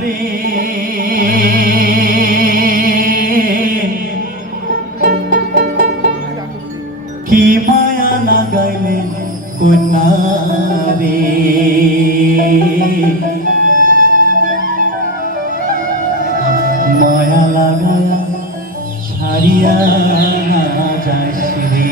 রে কি মায়া লাগাইলে কন্যা রে মায়া লাগায়া ছাড়িয়া যাস রে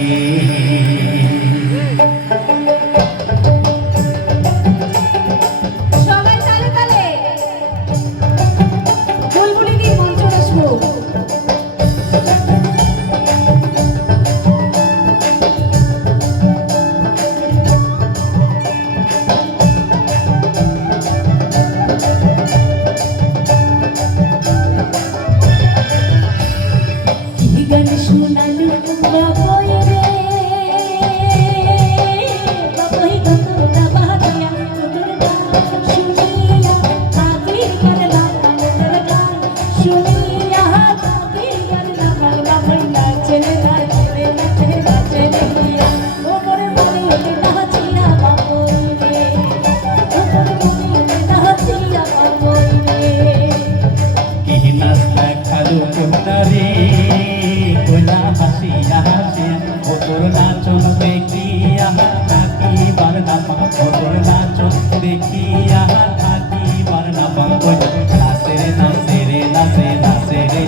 নাচন দেখিয়া থাকিবার না পার নাচন দেখিয়া থাকিবার না পার নাচে রে নাচে রে নাচে নাচে রে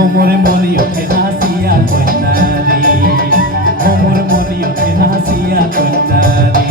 ওমর মরি ওঠে নাচিয়া কন্যা রে ওমর মরি ওঠে নাচিয়া কন্যা রে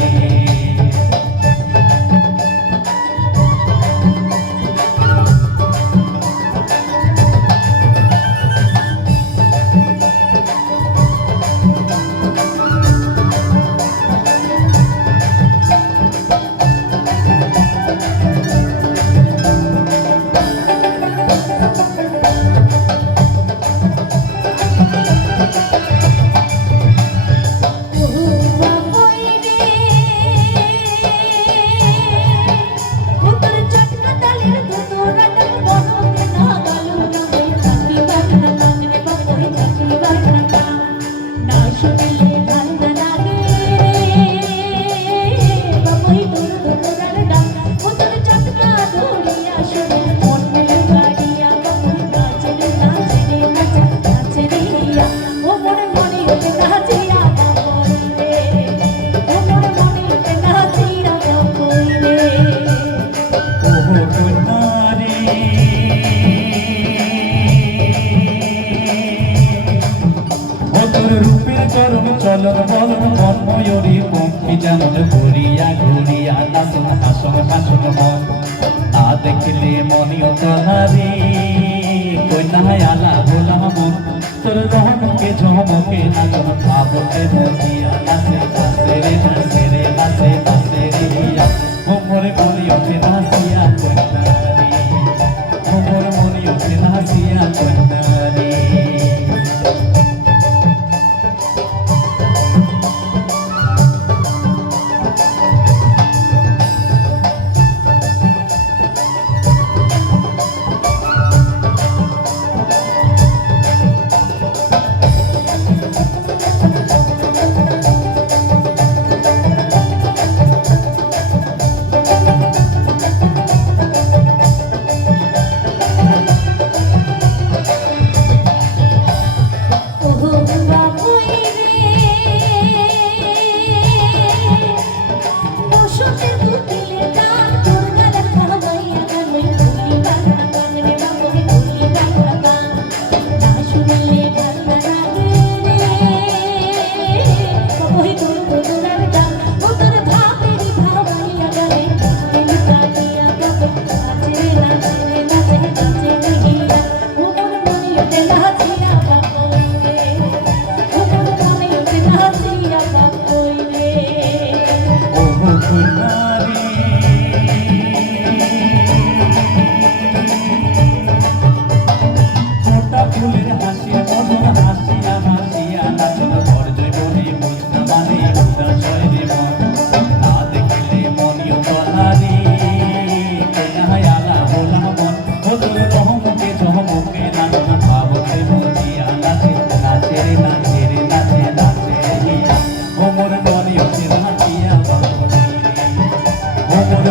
চলন বলন মনময়ূরী পঙ্খী যেমন ঘুরিয়া ঘুরিয়া নাচন হাসন হাসন মন না দেখলে মনিও তহারি কন্যায় আলা ভোলা মন তোর রহমকে ঝমকে নাচন ভাবতে মজিয়া নাচে নাচে রে নাচে রে নাচে নাচে রিয়া ওমর মনি ওঠে নাচিয়া কন্যা রে ওমর মনি ওঠে নাচিয়া কন্যা রে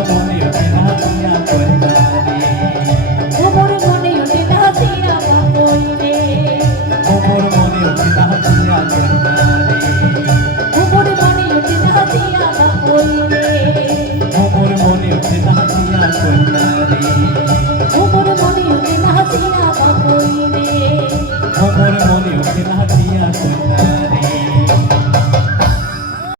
মনে ওঠে না